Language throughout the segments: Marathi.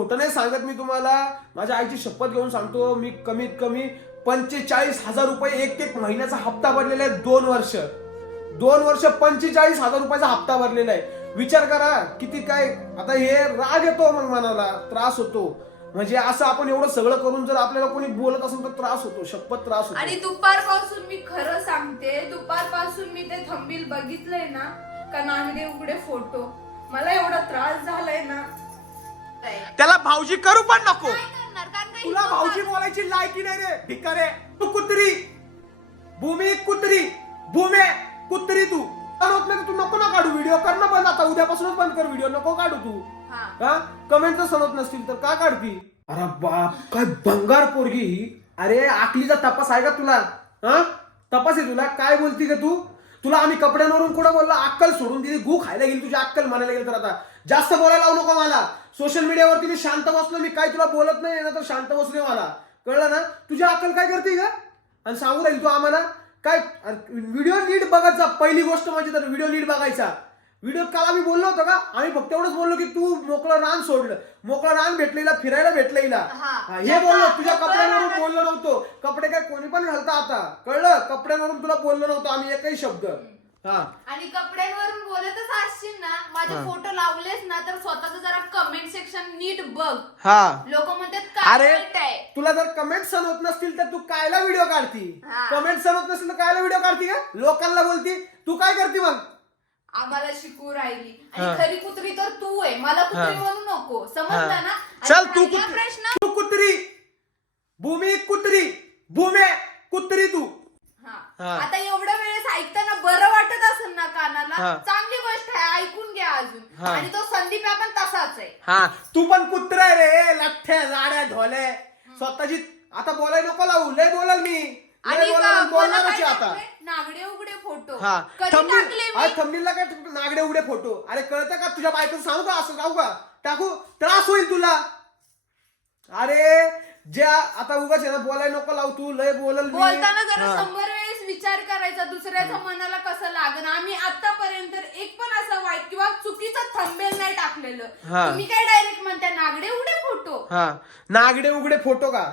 खोटं नाही सांगत मी तुम्हाला. माझ्या आईची शपथ घेऊन सांगतो मी कमीत कमी पंचेचाळीस हजार रुपये एक एक महिन्याचा हप्ता भरलेला आहे दोन वर्ष. दोन वर्ष पंचेचाळीस हजार रुपयाचा हप्ता भरलेला आहे. विचार करा किती काय आता हे राग येतो मग मनाला त्रास होतो. म्हणजे असं आपण एवढं सगळं करून जर आपल्याला कोणी बोलत असेल तर त्रास होतो शपथ त्रास होतो. आणि दुपारपासून मी खरं सांगते दुपारपासून मी ते थंबील बघितलंय ना का नांगडे उघडे फोटो. मला एवढा त्रास झालाय ना त्याला भाऊजी करू पण नको. करणार कारण का तुला भाऊजी बोलायची लायकी नाही रे. भिकारे तू कुत्री. भूमी कुत्री. भूमे कुत्री तू. होत नाही तू नको ना काढू व्हिडिओ कर ना बंद आता उद्यापासूनच बंद कर व्हिडिओ नको काढू तू. हा. हा? कमेंट समजत नसतील तर का काढती? अरे बाप काय भंगार पोरगी ही. अरे आकलीचा तपास आहे का तुला? हा? तपास आहे तुला? काय बोलती का तू? तुला आम्ही कपड्यांवरून कुठं बोललो? अक्कल सोडून दिली. गु खायला गेली तुझी अक्कल म्हणायला गेली तर आता. जास्त बोलायला लावू नको मला. सोशल मीडियावरती मी शांत बसलो मी काय तुला बोलत नाही ना तर शांत बसले मला. कळलं ना? तुझी अक्कल काय करते का आणि सांगू राहील तू आम्हाला? काय? व्हिडिओ नीट बघत जा. पहिली गोष्ट म्हणजे तर व्हिडिओ नीट बघायचा. व्हिडिओ काल आम्ही बोललो होतो का? आम्ही फक्त एवढंच बोललो की तू मोकळं रान सोडलं. मोकळं रान भेटलेला फिरायला भेटलेला. हा. बोललो. तुझ्या कपड्यांवरून रान- बोललो नव्हतो. कपडे काय कोणी पण घालता आता. कळलं? कपड्यांवरून तुला बोललो नव्हतो आम्ही एकही शब्द. हा. आणि कपड्यांवरून बोलतच असशील ना माझे फोटो लावलेस ना तर स्वतःच जरा कमेंट सेक्शन नीट बघ. हा. लोक म्हणतात काय अरे आहे? तुला जर कमेंट सण होत नसतील तर तू कायला व्हिडिओ काढती? हा. कमेंट सण होत नसतील तर कायला व्हिडिओ काढती का? लोकांना बोलती तू काय करते मग? आम्हाला शिकू राहिली. हा. आणि खरी कुत्री तर तू आहे. मला कुत्री म्हणू नको. समजलं. ना? आणि चल तू राहिला कुत्री. प्रश्न? तू कुत्री. भूमी कुत्री. भूमे कुत्री तू. हा. आता एवढ्या वेळेस ऐकताना बरं वाटत असेल ना कानाला. चांगली गोष्ट आहे ऐकून घ्या अजून. हा. आणि तो संदीप आहे पण तसाच आहे. हा. तू पण कुत्रा आहे रे लठ्ठ्या जाड्या झोले स्वतःची आता बोलाय नको लावू लय बोलाल मी. लय आणि बोलाल, का- मला बोलणारच काय आहे आता. टाकले? नागडे उघडे फोटो. हा. कधी टाकले मी? काय नागडे उघडे फोटो. अरे कळतं का? तुझ्या बायकोचं सांगू का? असं जाऊ का? टाकू? त्रास होईल तुला. अरे ज्या आता उगाच आहे ना बोलाय नको लावू तू लय बोलल मी. बोलताना जरा हा. शंभर वेळेस विचार करायचा दुसऱ्याच्या मनाला कसं लागण? आम्ही आतापर्यंत एक पण असं वाईट किंवा चुकीचं थंबेल नाही टाकलेलं. हा. तुम्ही काय डायरेक्ट म्हणता नागडे उघडे फोटो? हा. नागडे उघडे फोटो का?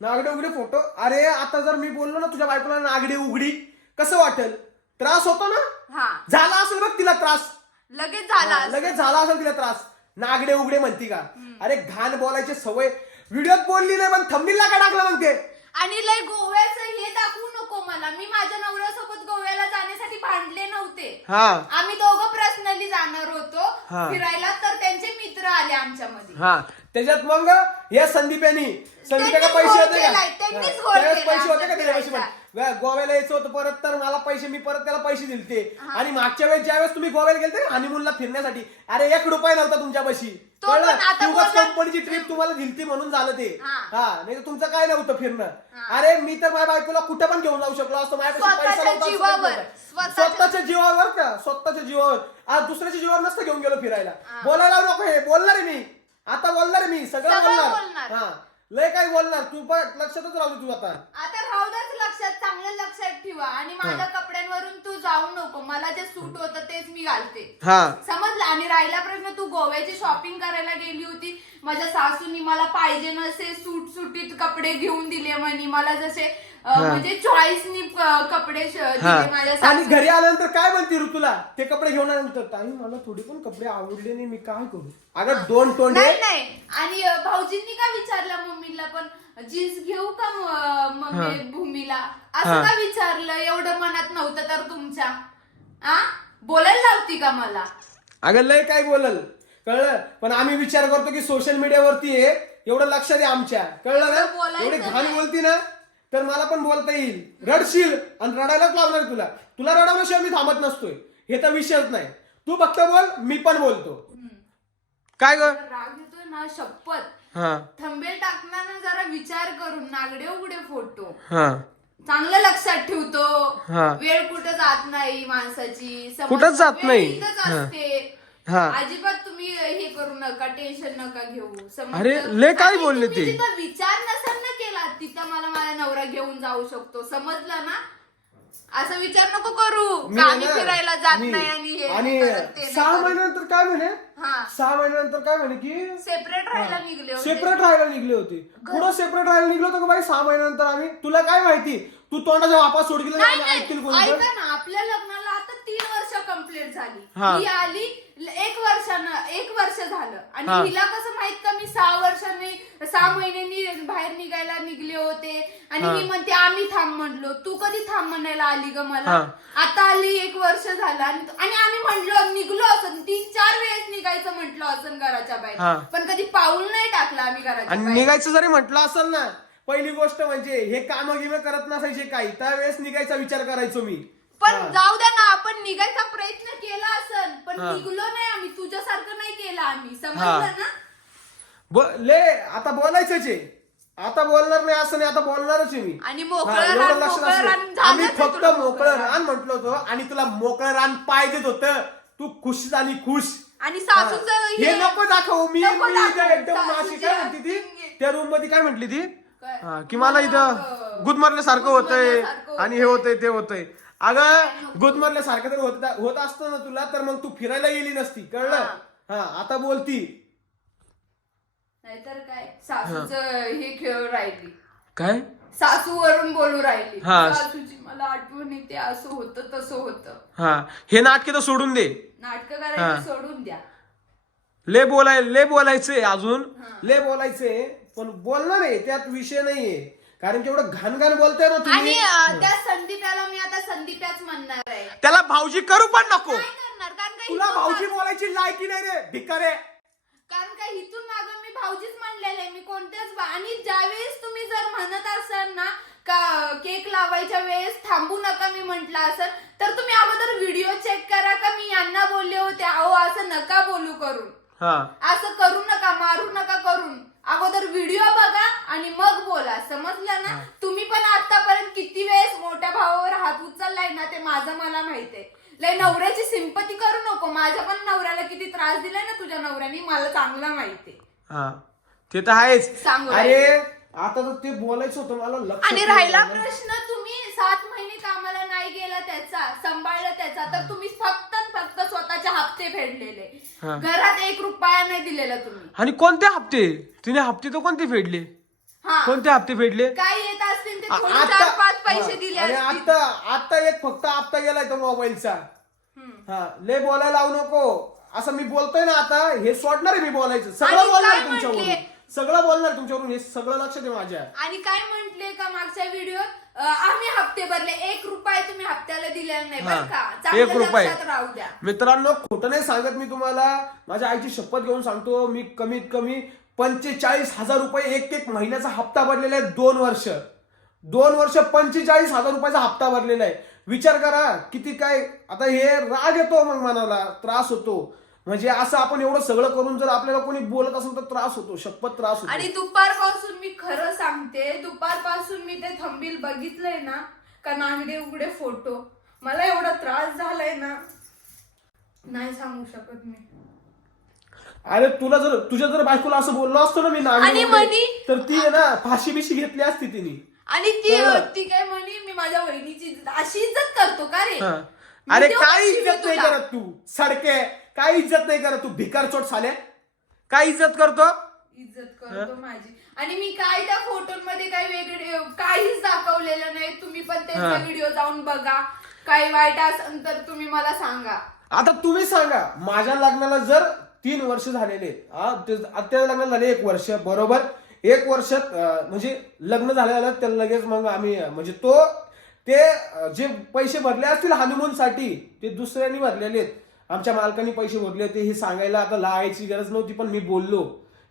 नागडे उघडे फोटो? अरे आता जर मी बोललो ना तुझ्या बायकोला नागडे उघडी कसं वाटेल? त्रास होतो ना? हा. झाला असेल बघ तिला त्रास. लगेच झाला लगेच झाला असेल तिला त्रास. नागडे उघडे म्हणती का? अरे घाण बोलायची सवय. व्हिडिओत बोलली नाही पण थंबीला काय टाकलं मग ते आणि लय गोव्याचं हे दाखवू नको मला. मी माझ्या नवऱ्यासोबत गोव्याला जाण्यासाठी भांडले नव्हते. हा. आम्ही दोघं पर्सनली जाणार होतो. हा. फिरायला तर त्यांचे मित्र आले आमच्यामध्ये. हा. त्याच्यात मग या संदीप यांनी संदीप पैसे होते का? त्यांनीच त्यावेळेस पैसे होते का आमच्या फिरायचा. वे- गोव्याला यायचं होतं परत तर मला पैसे मी परत त्याला पैसे दिलते. आणि मागच्या वेळेस ज्यावेळेस तुम्ही गोव्याला गेलते हनीमूनला फिरण्यासाठी अरे एक रुपया नव्हता तुमच्यापाशी. तो पण आता बोलला- कंपनीची ट्रिप तुम्हाला दिलती म्हणून झालं ते. हा. हा नाही तर तुमचं काय नव्हतं फिरणं? अरे मी तर माझ्या बायकोला कुठं पण घेऊन जाऊ शकलो असतो. माझ्यापाशी पैसा स्वतःच्या नव्हता, असं जीवावर. नव्हतं. स्वतःच्या- स्वतःच्या जीवावर का? स्वतःच्या जीवावर. आज दुसऱ्याच्या जीवावर नसतं घेऊन गेलो फिरायला. बोलायला नको हे बोलणार आहे मी. आता बोलणार मी सगळं सगळं बोलणार. बोलणार. हा. लय काय बोलणार तू पण लक्षातच राहू दे तू आता. आता राहूदच लक्षात चांगलं लक्षात ठेवा. आणि माझ्या कपड्यांवरून तू जाऊ नको. मला जे सूट होतं तेच मी घालते. हा. समजलं? आणि राहिला प्रश्न तू गोव्याची शॉपिंग करायला गेली होती. माझ्या सासूनी मला पाहिजे नसे सूट सुटीत कपडे घेऊन दिले म्हणे. मला जसे अं, म्हणजे चॉईसनी कपडे श- दिले माझ्या आणि सासू घरी आल्यानंतर काय म्हणते ऋतूला? ते कपडे घेऊन आल्यानंतर ताई मला थोडे पण कपडे आवडले नाही मी काय करू? अगं दोन तोंडे. नाही नाही. आणि अं, भाऊजींनी काय विचारलं मम्मीला पण जीन्स घेऊ का म- मम्मी भूमीला? असं का विचारलं? एवढं मनात नव्हतं तर तुमच्या. आ? बोलायला लावती का मला? अगं लय काय बोलल? कळलं? पण आम्ही विचार करतो की सोशल मीडियावरती आहे. एवढं लक्षात आहे आमच्या. कळलं एवढं ना? बोलायचं एवढी घाण नाही. बोलती ना? तर मला पण बोलता येईल. रडशील आणि रडायलाच लागणार तुला. तुला रडवण्याशिवाय मी थांबत नसतोय. हे तर विषयच नाही. तू फक्त बोल मी पण बोलतो. काय ग? राग येतोय ना शपथ. हा. थंबेल टाकताना जरा विचार करून नागडे उघडे फोटो हा. चांगलं लक्षात ठेवतो. हा. वेळ कुठं जात नाही माणसाची? कुठंच जात नाही. असते. हा. अजिबात तुम्ही हे करू नका टेन्शन नका घेऊ. समजलं? अरे, लय काय आणि बोलले तुम्ही ते? तिथं विचार नसेल ना केला. तिथं मला माझा नवरा घेऊन जाऊ शकतो. समजलं ना? असं विचार नको करू. मी ना, फिरायला जात मी- नाही आणि हे आणि नाही करत, ते नाही सहा करत. महिन्यानंतर काय म्हणे? हा. सहा महिन्यानंतर काय म्हणे की सेपरेट राहायला निघले होते. सेपरेट राहायला निघले होते. पुढं सेपरेट राहायला निघलो होतो का बाई? सहा महिन्यानंतर आम्ही तुला काय माहिती? तू तोंडाच्या वापस सोड गेला नाही ऐकतील ऐका ना आपल्या लग्नाला तीन वर्ष कंप्लीट. झाली. ही. आली ल- एक वर्षानं एक वर्ष झालं. हा. आणि हिला कसं माहीत का मी सहा वर्षांनी सहा महिन्यांनी बाहेर निघायला निघले होते. आणि हा. ही म्हणते आम्ही थांब म्हणलो. तू कधी थांब म्हणायला आली ग मला? हा. आता आली एक वर्ष झालं. आणि आणि आम्ही म्हणलो निघलो असं तीन चार वेळेस निघायचं म्हटलं असं घराच्या हा. बाहेर पण कधी पाऊल नाही टाकलं आम्ही घराच्या आणि बाहेर. निघायचं जरी म्हटलं असेल ना पहिली गोष्ट म्हणजे हे काम गिमे करत नसायचे काही. त्यावेळेस निघायचा विचार करायचो मी. पण. जाऊ द्या ना आपण निघायचा प्रयत्न केला असन पण हा. निघलो नाही आम्ही तुझ्यासारखं नाही केलं आम्ही हा. समजलं ना ब- ले आता बोलायचंच आहे आता बोलणार नाही असं नाही आता बोलणारच आहे मी आणि हा, मोकळं एवढं रान लक्षात मोकळं असू दे. रान झालंच आम्ही आहे फक्त तुला मोकळं रान. रान म्हटलं होतं आणि तुला मोकळं रान पाहिजेच होतं तू खुश झाली खुश आणि. सासूचं हे नको दाखवू मी नको मी इथं दाखवू. एकदम माशी सासूची काय म्हणते ती. त्या रूममध्ये काय म्हटली ती काय? हा, की मला इथं अं, गुदमरल्यासारखं होतंय गुदमरल्यासारखं आणि हे होतंय ते होतंय अगं गुदमरल्यासारखं जर होत होत असतं ना तुला तर मग तू फिरायला गेली नसती कळलं? हा. आता बोलती. नाहीतर काय सासूचं हे. खेळ राहिली. काय? सासूवरून बोलू राहिली. हा. सासूची मला आठवण येते असं होतं तसं होतं. हा. हे नाटके तर सोडून दे. नाटक हा. करायला सोडून द्या. ले बोलाय ले बोलायचंय अजून. ले बोलायचंय पण बोलणार आहे त्यात विषय नाहीये. कारण की एवढं घाण घाण बोलताय ना आणि तुम्ही अं, त्या संदीप्याला मी आता संदीप्याच म्हणणार आहे. त्याला भाऊजी करू पण नको. काय करणार कारण का तुला इथून भाऊजी बोलायची लायकी नाही रे भिकारे कारण का इथून मागं मी भाऊजीच म्हणलेले आहे. मी कोणत्याच बा- आणि ज्यावेळेस तुम्ही जर म्हणत असाल ना का केक लावायच्या वेळेस थांबू नका मी म्हंटल असेल तर तुम्ही अगोदर व्हिडिओ चेक करा का मी यांना बोलले होते? अहो असं नका बोलू करून. हा. असं करू नका मारू नका करून. अगोदर व्हिडिओ बघा आणि मग बोला. समजलं ना? तुम्ही पण आतापर्यंत किती वेळेस मोठ्या भावावर हात उचललाय ना ते माझं मला माहितीये लय नवऱ्याची सिंपती करू नको. माझ्या पण नवऱ्याला किती त्रास दिलाय ना तुझ्या नवऱ्याने? मला चांगला माहितीये हा. ते तर आहेच. सांगू अरे आता तर ते बोलायचं होतं मला लक्ष आणि राहिला प्रश्न तुम्ही सात महिने कामाला नाही गेला त्याचा सांभाळला त्याचा तर तुम्ही फक्त आणि फक्त स्वतःचे हप्ते फेडलेले. हा. घरात एक रुपया नाही दिलेला तुम्ही. आणि कोणते हप्ते? तिने हप्ते तर कोणते फेडले? हा. कोणते हप्ते फेडले? काय येत असतील ते थोडे चार पाच पैसे दिले असतील. आता आता एक फक्त हप्ता गेलाय तो मोबाईलचा. हम्म. हा. ले बोलायला लावू नको. असं मी बोलतोय ना आता हे सोडणार आहे मी बोलायचं. आणि सगळं बोलणार काय तुमच्यावरून म्हटले? सगळं बोलणार तुमच्यावरून हे सगळं लक्षात आहे माझ्या. आणि काय म्हंटले का मागच्या व्हिडिओत? आम्ही हप्ते भरले. एक रुपये तुम्ही हप्त्याला दिलेला नाही बरं का? हा, चांगलं एक रुपये. लक्षात राहू द्या. मित्रांनो खोटं नाही सांगत मी तुम्हाला. माझ्या आईची शपथ घेऊन सांगतो मी कमीत कमी पंचेचाळीस हजार रुपये एक एक महिन्याचा हप्ता भरलेला आहे दोन वर्ष. दोन वर्ष पंचेचाळीस हजार रुपयाचा हप्ता भरलेला आहे. विचार करा किती काय? आता हे राग येतो मग मनाला त्रास होतो. म्हणजे असं आपण एवढं सगळं करून जर आपल्याला कोणी बोलत असेल तर त्रास होतो शपथ त्रास होतो आणि दुपारपासून मी खरं सांगते दुपारपासून मी ते थंबील बघितलंय ना का नागडे उघडे फोटो मला एवढा त्रास झालाय ना नाही सांगू शकत मी अरे तुला जर तुझ्या जर बायकोला असं बोललो असतो ना मी आणि वगैरे, म्हणी? तर ती आहे ना फाशी बिशी घेतली असती तिने आणि ती. ती काय म्हणे मी माझ्या वहिनीची अशी इज्जत करतो का रे हा. मी अरे काय शिवी इज्जत नाही तुला? करत तू सडके काय इज्जत नाही करत तू? भिकार चोट साले काय इज्जत करतो? इज्जत करतो माझी. आणि मी काय त्या फोटोमध्ये काही वेगळे काहीच दाखवलेलं नाही. तुम्ही पण त्याचा हा. व्हिडिओ जाऊन बघा. काही वाईट असेल तर तुम्ही मला सांगा. आता तुम्ही सांगा माझ्या लग्नाला जर तीन वर्ष झालेले आहेत, हा, ते- आता लग्नाला झाले एक वर्ष बरोबर? एक वर्षात अं, म्हणजे लग्न झालेलं त्याला लगेच मग आम्ही अं, म्हणजे तो ते अं, जे पैसे भरले असतील हनुमून साठी ते दुसऱ्यांनी भरलेले आहेत. आमच्या मालकांनी पैसे भरले होते हे सांगायला आता लावायची गरज नव्हती पण मी बोललो.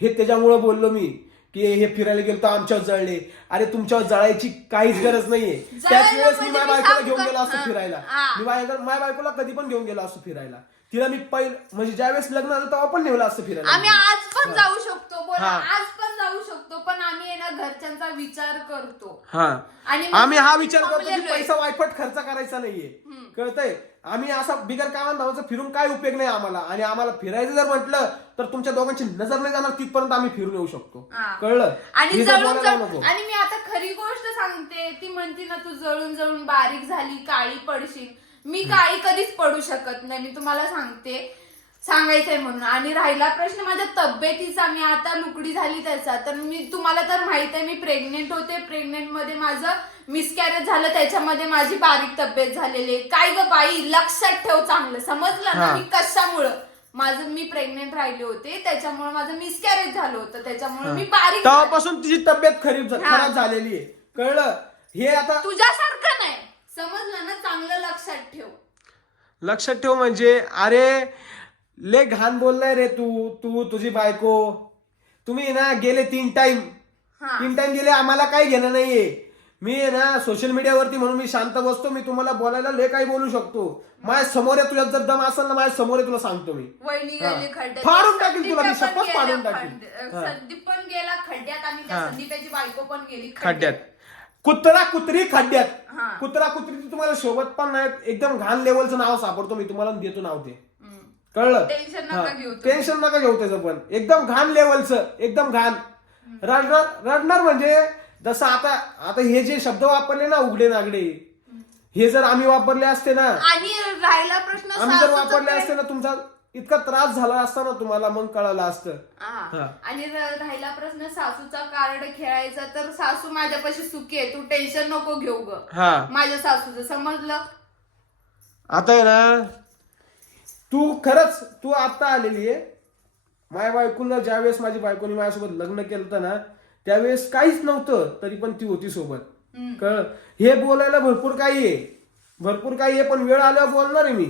हे त्याच्यामुळे बोललो मी की हे फिरायला गेलो तर आमच्यावर जळले. अरे तुमच्यावर जळायची काहीच गरज नाहीये. त्याच वेळेस मी माझ्या बायकोला घेऊन? गेलो असतो. फिरायला. मी माझ्या माझ्या बायकोला कधी पण घेऊन गेलो असतो फिरायला. तिला मी पहिलं म्हणजे ज्यावेळेस लग्न आलं तेव्हा पण नेलं असतं फिरायला. आम्ही आज पण जाऊ शकतो बोला. हा. आज पण जाऊ शकतो पण आम्ही आहे ना घरच्यांचा विचार करतो. हा. आणि मग आम्ही हा विचार करतो की. पैसा वायफट खर्च करायचा नाहीये. कळतंय. आम्ही असा बिगर कामान धावायचं फिरून काय उपयोग नाही आम्हाला. आणि आम्हाला फिरायचं जर म्हटलं तर तुमच्या दोघांची नजर नाही जाणार तिथपर्यंत आम्ही फिरून येऊ शकतो. हा. कळलं? आणि जर जळून बोलायला जळून नको. आणि मी आता खरी गोष्ट सांगते ती म्हणते ना तू जळून जळून बारीक झाली काळी पडशील. मी काळी कधीच पडू शकत नाही. मी तुम्हाला सांगते सांगायचंय म्हणून. आणि राहिला प्रश्न माझ्या तब्येतीचा. मी आता लुकडी झाली त्याचा. तर मी तुम्हाला तर माहीत आहे मी प्रेग्नेंट होते. प्रेग्नेंटमध्ये माझं मिसकॅरेज झालं. त्याच्यामध्ये माझी बारीक तब्येत झालेली आहे. काय ग बाई? लक्षात ठेव चांगलं. समजलं ना? हा. मी कशामुळं? माझं मी प्रेग्नेंट राहिले होते. त्याच्यामुळे माझं मिसकॅरेज झालं होतं. त्याच्यामुळे मी बारीक. तेव्हापासून तिची तब्येत खरीब झा- हा. खराब झालेली आहे. कळलं? हे आता तुझ्यासारखं नाही. समजलं ना? चांगलं लक्षात ठेव. लक्षात ठेव म्हणजे अरे ले घाण बोललाय रे तू तू तुझी बायको तुम्ही ना गेले तीन टाइम हा तीन टाइम गेले आम्हाला काही घेणं नाहीये मी आहे ना सोशल मीडियावरती म्हणून मी शांत बसतो मी तुम्हाला बोलायला लय काही बोलू शकतो माझ्यासमोर आहे तुझ्यात जर दम असेल ना माझ्यासमोर आहे तुला सांगतो मी वहिनी हा. गेली खड्ड्यात फाडून संदीप तुला, मी पण शपथ गेला फाडून. खड्ड- हा. संदीप पण गेला खड्ड्यात आणि त्या हा. संदीपाची बायको पण गेली खड्ड्यात कुत्रा कुत्री खड्ड्यात हा. कुत्रा कुत्री तुम्हाला शोभत पण नाही एकदम घाण लेवलचं नाव सापडतो मी तुम्हाला देतो नाव ते. कळलं? टेन्शन नका घेऊ तुम्ही. टेन्शन नका घेऊ त्याचं पण. एकदम घाण लेवलचं एकदम घाण. रडणार रडणार म्हणजे जसं आता आता हे जे शब्द वापरले ना उघडे नागडे हे जर आम्ही वापरले असते ना आणि राहिला प्रश्न आम्ही जर सासूचं वापरले प्रेम- असते ना तुमचा इतका त्रास झाला असता ना तुम्हाला मग कळालं असतं. हा. हा. आणि र- राहिला प्रश्न सासूचा कार्ड खेळायचा तर सासू माझ्यापाशी सुखी आहे. तू टेन्शन नको घेऊ ग. हा. माझ्या सासूचं समजलं? आता आहे ना तू खरंच तू आता आलेली आहे. माझ्या बायकोला ज्यावेळेस माझी बायकोनी माझ्यासोबत लग्न केलं होतं ना त्यावेळेस काहीच नव्हतं तरी पण ती होती सोबत. कळ हे बोलायला भरपूर काही आहे. भरपूर काही आहे पण वेळ आल्यावर बोलणार आहे मी.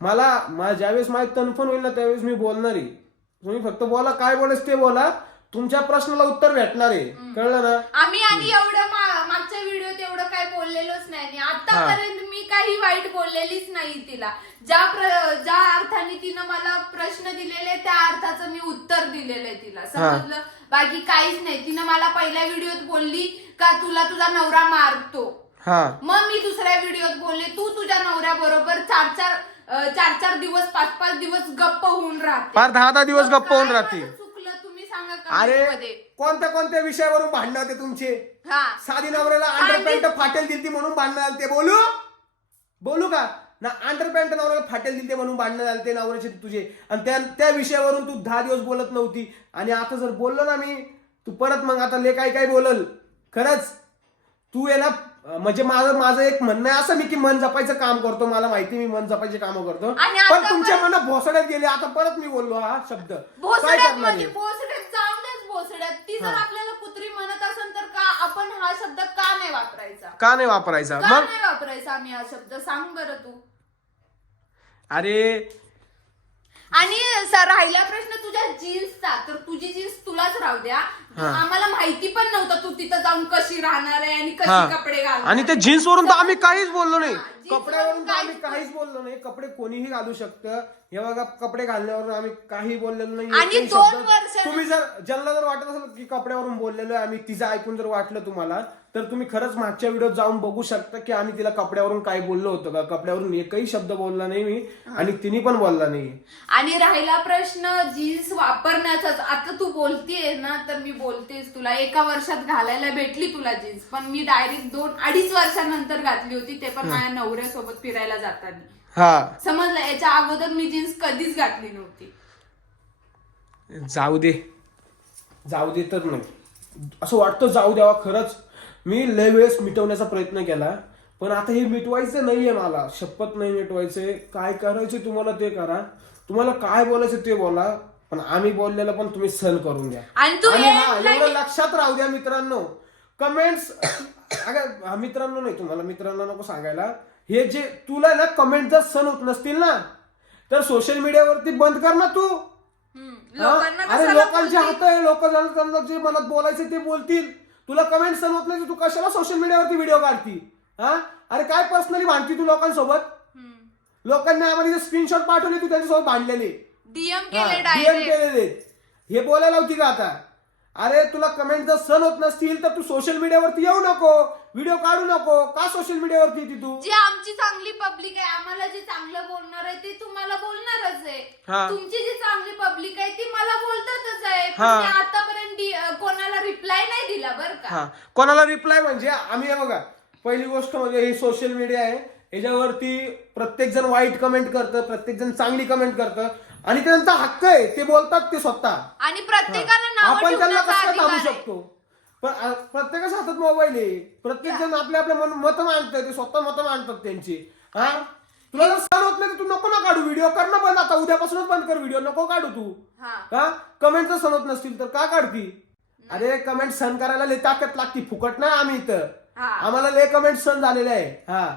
मला ज्यावेळेस माझी तनफन होईल ना त्यावेळेस मी बोलणार आहे. तुम्ही फक्त बोला काय बोलायचं ते बोला. तुमच्या प्रश्नाला उत्तर भेटणार आहे. कळलं ना? आम्ही आणि एवढं मा- मागच्या व्हिडिओत एवढं काय बोललेलोच नाही. आणि आतापर्यंत मी काही वाईट बोललेलीच नाही तिला. ज्या प्र- ज्या अर्थाने तिनं मला प्रश्न दिलेले त्या अर्थाचं मी उत्तर दिलेलं आहे तिला. समजलं? बाकी काहीच नाही. तिनं मला पहिल्या व्हिडिओत बोलली का तुला तुझा नवरा मारतो. हा. मग मी दुसऱ्या व्हिडिओत बोलले तू तुझ्या नवऱ्या बरोबर चार चार अं, चार चार दिवस पाच पाच दिवस गप्प होऊन राहते. फार दहा दहा दिवस गप्प होऊन राहते सांगा अरे comment मध्ये? कोणत्या कोणत्या विषयावरून भांडणं होते तुमचे? हा. साधी नवऱ्याला अंडरपॅन्ट फाटेल दिलती म्हणून भांडणं झालते बोलू? बोलू का? ना अंडरपॅन्ट नवऱ्याला फाटेल दिलते म्हणून भांडणं झालते नवऱ्याचे तुझे. आणि त्या त्या विषयावरून तू दहा दिवस बोलत नव्हती. आणि आता जर बोललो ना मी तू परत मग आता ले काय काय बोलल? खरंच? तू आहे ना अं, म्हणजे माझं माझं एक म्हणणं आहे असं मी की मन जपायचं काम करतो मला माहिती मी मन जपायचे काम करतो. आणि आता पण तुमच्या पण- मनात भोसड्यात गेले आता परत मी बोललो हा शब्द. काय भोसड्यात करणार म्हणजे आहे? भोसड्यात जाऊन देच भोसड्यात ती जर आपल्याला कुत्री म्हणत असेल तर का आपण हा शब्द का नाही वापरायचा? का नाही वापरायचा? का मग? नाही वापरायचा आम्ही हा शब्द? सांग बरं तू. अरे. आणि स- राहिला प्रश्न तुझ्या जीन्सचा. तर तुझी जीन्स तुलाच राहू द्या. आम्हाला माहिती पण नव्हतं तू तिथं जाऊन कशी राहणार आहे आणि हा. कशी कपडे घालणार आणि त्या जीन्स वरून तर आम्ही काहीच बोललो नाही. कपड्यावरून वरून तर आम्ही काहीच बोललो नाही. कपडे कोणीही घालू शकतं. हे बघा कपडे घालण्यावरून आम्ही काही बोललेलो नाही. आणि एकही दोन शब्द- वर्षानं- तुम्ही जर ज्यांना जर वाटत असेल की कपड्यावरून बोललेलो आहे आम्ही तिचं ऐकून जर वाटलं तुम्हाला तर तुम्ही खरंच मागच्या व्हिडिओत जाऊन बघू शकता की आम्ही तिला कपड्यावरून काय बोललो होतो का? कपड्यावरून एकही शब्द बोलला नाही मी आणि तिने पण बोलला नाही. आणि राहिला प्रश्न जीन्स वापरण्याचाच. आता तू बोलतीये ना तर मी बोलतेस तुला. एका वर्षात घालायला भेटली तुला जीन्स पण मी डायरेक्ट दोन अडीच वर्षानंतर घातली होती ते पण माझ्या नवऱ्यासोबत फिरायला जाताना. हा. समजलं याच्या अगोदर मी जीन्स कधीच घातली नव्हती. जाऊ दे. जाऊ दे तर नाही. असं वाटतं जाऊ द्यावा खरंच. मी लय वेळेस मिटवण्याचा प्रयत्न केला पण आता हे मिटवायचं नाहीये मला. शपथ नाही मिटवायचंय काय करायचं तुम्हाला ते करा. तुम्हाला काय बोलायचं ते बोला पण आम्ही बोललेलं पण तुम्ही सहन करून द्या आणि तू आणि हे हा, एवढं लक्षात राहू द्या मित्रांनो. कमेंट्स अगं हा, मित्रांनो नाही तुम्हाला मित्रांनो नको सांगायला. हे जे तुला ना कमेंट जर सण होत नसतील ना तर सोशल मीडियावरती बंद कर ना तू. अरे लोकांचे? हात आहे लोक त्यांना जे मनात बोलायचे ते बोलतील. तुला कमेंट सण होत नाही तू कशाला सोशल मीडियावरती व्हिडिओ काढती? हा? अरे काय पर्सनली भांडती तू लोकांसोबत. लोकांनी आम्हाला स्क्रीनशॉट पाठवले तू त्यांच्यासोबत भांडलेले. डीएम केलेले. हे बोलायला होती का आता? अरे तुला कमेंट जर सण होत नसतील तर तू सोशल मीडियावरती येऊ नको. व्हिडिओ काढू नको. का सोशल मीडियावरती येते तू? जी आमची चांगली पब्लिक आहे आम्हाला जे चांगलं बोलणार आहे ते तुम्हाला बोलणारच हा. आहे तुमची जी चांगली पब्लिक आहे ती मला बोलतातच आहे. पण हा. मी आतापर्यंत कोणाला रिप्लाय नाही दिला बरं का? हा. कोणाला रिप्लाय म्हणजे आम्ही हे बघा पहिली गोष्ट म्हणजे हे सोशल मीडिया आहे. याच्यावरती प्रत्येक जण वाईट कमेंट करतं प्रत्येक जण चांगली कमेंट करतं. आणि त्यांचा हक्क आहे ते बोलतात ते स्वतः. आणि प्रत्येकाला नाव आपण त्यांना ठेवण्याचा कसं अधिकार थांबू आहे. शकतो? पण आ- प्रत्येकाच्या हातात मोबाईल आहे. प्रत्येक जण आपले आपले मत मांडतात ते स्वतः मत मांडतात त्यांची. हा? तुला जर सण होत नाही तर तू नको ना काढू व्हिडिओ कर ना बंद आता उद्यापासूनच बंद कर व्हिडिओ नको काढू तू. हा. का कमेंट जर सण होत नसतील तर का काढती? अरे कमेंट सण करायला लय ताकद लागती. फुकट नाही आम्ही इथं. हा. आम्हाला लय कमेंट सण झालेले आहे. हा.